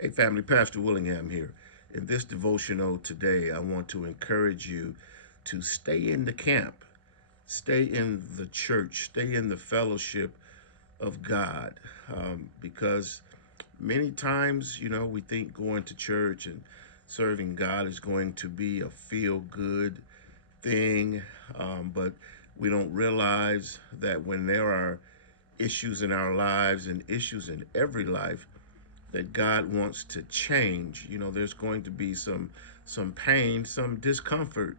Hey, family, Pastor Willingham here. In this devotional today, I want to encourage you to stay in the camp, stay in the church, stay in the fellowship of God. Because many times, we think going to church and serving God is going to be a feel good thing, but we don't realize that when there are issues in our lives and issues in every life, that God wants to change. There's going to be some pain, some discomfort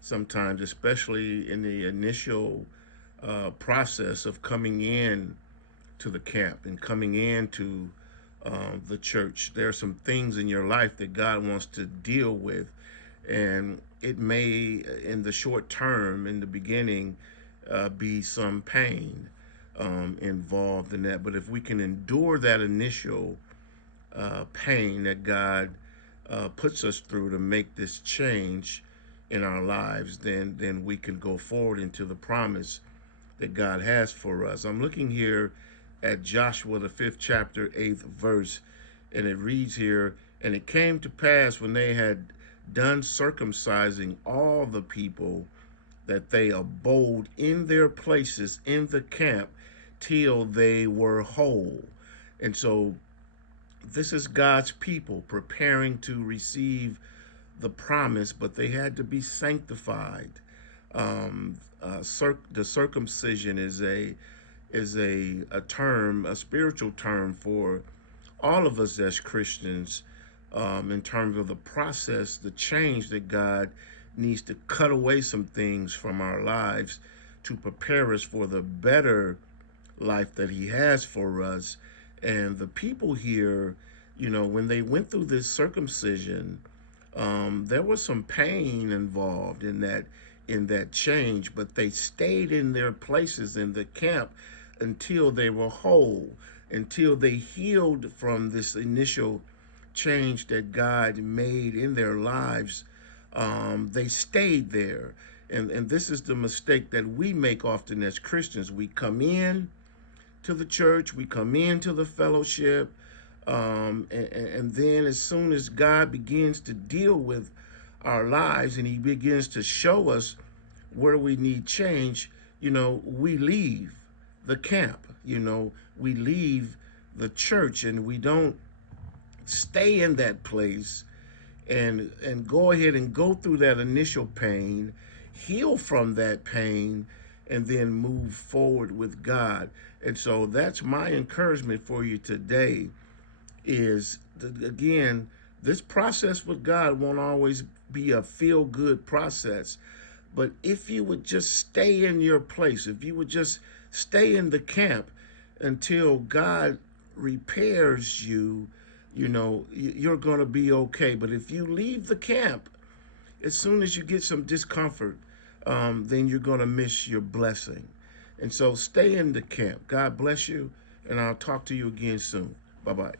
sometimes, especially in the initial process of coming in to the camp and coming into the church. There are some things in your life that God wants to deal with, and it may, in the short term, in the beginning, be some pain involved in that. But if we can endure that initial pain that God puts us through to make this change in our lives, then we can go forward into the promise that God has for us. I'm looking here at Joshua, the 5th chapter, 8th verse, and it reads here, "And it came to pass when they had done circumcising all the people that they abode in their places in the camp till they were whole." And so this is God's people preparing to receive the promise, but they had to be sanctified. The circumcision is a term, a spiritual term for all of us as Christians, in terms of the process, the change that God needs to cut away some things from our lives to prepare us for the better life that He has for us. And the people here, when they went through this circumcision, there was some pain involved in that change, but they stayed in their places in the camp until they were whole, until they healed from this initial change that God made in their lives. They stayed there. And this is the mistake that we make often as Christians. We come in to the church, we come into the fellowship, and then as soon as God begins to deal with our lives and He begins to show us where we need change, we leave the camp, we leave the church, and we don't stay in that place and go ahead and go through that initial pain, heal from that pain, and then move forward with God. And so that's my encouragement for you today is, again, this process with God won't always be a feel good process. But if you would just stay in your place, if you would just stay in the camp until God repairs you, you're going to be okay. But if you leave the camp, as soon as you get some discomfort, then you're going to miss your blessing. And so stay in the camp. God bless you, and I'll talk to you again soon. Bye bye.